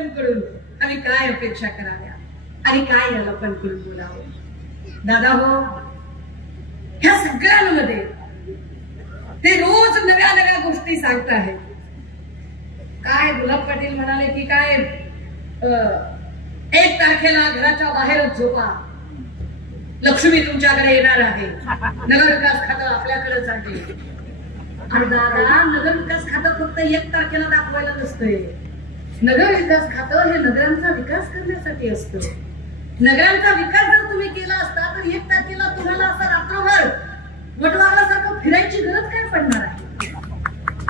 लोकांकडून आम्ही काय अपेक्षा कराव्या आणि काय या लोकांकडून बोलावं? दादा हो, ह्या सगळ्यांमध्ये ते रोज नव्या नव्या गोष्टी सांगत आहेत. काय गुलाब पाटील म्हणाले की काय 1 तारखेला घराच्या बाहेरच झोपा, लक्ष्मी तुमच्याकडे येणार आहे, नगर विकास खातं आपल्याकडेच आहे. आणि दादा, नगर विकास खातं फक्त 1 तारखेला दाखवायला नसतंय. नगर विकास खातं हे नगरांचा विकास करण्यासाठी असतं. नगरांचा विकास जर तुम्ही केला असता तर 1 तारखेला तुम्हाला असं रात्रभर वटवाघळासारखं फिरायची गरज काय पडणार आहे?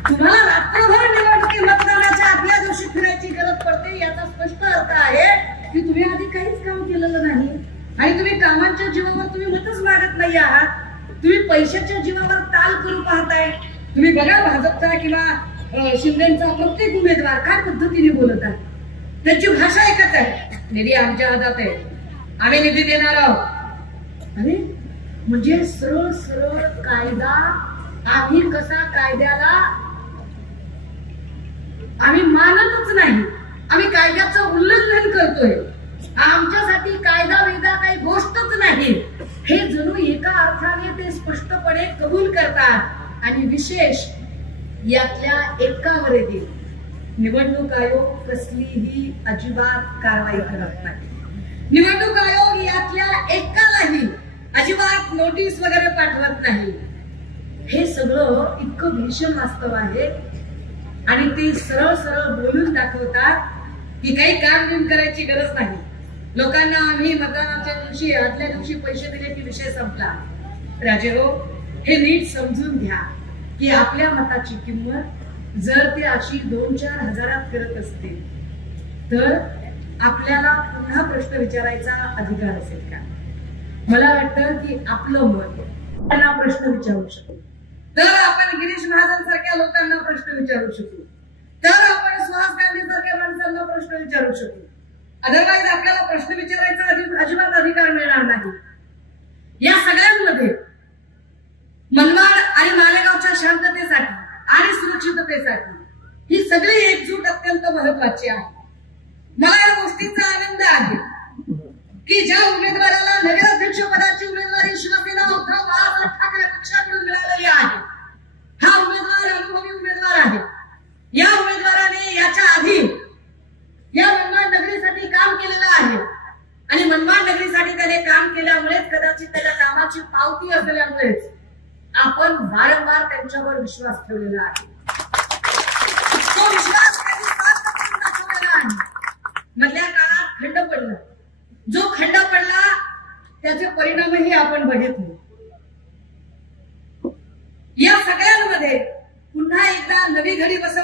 तुम्हाला रात्रभर निवडणुकी मतदानाच्या आदल्या दिवशी फिरायची गरज पडते. याचा स्पष्ट अर्थ आहे की तुम्ही आधी काहीच काम केलेलं नाही आणि तुम्ही कामांच्या जीवावर तुम्ही मतच मागत नाही आहात. तुम्ही पैशाच्या जीवावर ताल करू पाहताय. तुम्ही बघा भाजपचा किंवा शिंदेचा प्रत्येक उमेदवार काय पद्धतीने बोलत आहे. त्यांची भाषा एकच आहे, निधी आमच्या हातात आहे, आम्ही निधी देणार आहोत. अरे म्हणजे सरळ सरळ कायदा आम्ही कसा कायद्याला आम्ही मानतच नाही, आम्ही कायद्याचं उल्लंघन करतोय. आमच्यासाठी कायदा वेदा काही गोष्टच नाही हे जणू एका अर्थाने ते स्पष्टपणे कबूल करतात. आणि विशेष यातल्या एकावर देखील निवडणूक आयोग कसलीही अजिबात कारवाई करत नाही. निवडणूक आयोग यातल्या एकालाही अजिबात नोटीस वगैरे पाठवत नाही. हे सगळं इतकं भीषण वास्तव आहे आणि ते सरळ सरळ बोलून दाखवतात की काही काम बिम करायची गरज नाही. लोकांना आम्ही मतदानाच्या दिवशी आदल्या दिवशी पैसे दिले की विषय संपला. राजे हो, हे नीट समजून घ्या की आपल्या मताची किंमत जर ते अशी 2-4 हजारात करत असतील तर आपल्याला पुन्हा प्रश्न विचारायचा अधिकार असेल का? मला वाटतं की आपलं मत त्यांना प्रश्न विचारू शकू, तर आपण गिरीश महाजन सारख्या लोकांना प्रश्न विचारू शकू, तर आपण सुहास गांधी सारख्या माणसांना प्रश्न विचारू शकू. अदरवाईज आपल्याला प्रश्न विचारायचा अजिबात अधिकार मिळणार नाही. या सगळ्यांमध्ये मनमाड आणि मालेगावच्या शांततेसाठी आणि सुरक्षिततेसाठी ही सगळी एकजूट अत्यंत महत्वाची आहे. मला या गोष्टीचा आनंद आहे की ज्या उमेदवाराला नगराध्यक्ष पदाची उमेदवारी शिवसेना उद्धव बाळासाहेब ठाकरे पक्षाकडून मिळालेली आहे, हा उमेदवार अनुभवी उमेदवार आहे. या उमेदवाराने याच्या आधी या मनमाड नगरीसाठी काम केलेलं आहे आणि मनमाड नगरीसाठी त्याने काम केल्यामुळेच, कदाचित त्याच्या कामाची पावती असल्यामुळेच आपण वारंवार त्यांच्यावर विश्वास ठेवलेला आहे. तो विश्वास त्यांनी प्राप्त करून दाखवलेला आहे. मधल्या काळात खंड पडला, जो खंड पडला त्याचे परिणामही आपण बघितले. या सगळ्यांमध्ये पुन्हा एकदा नवी घडी बसत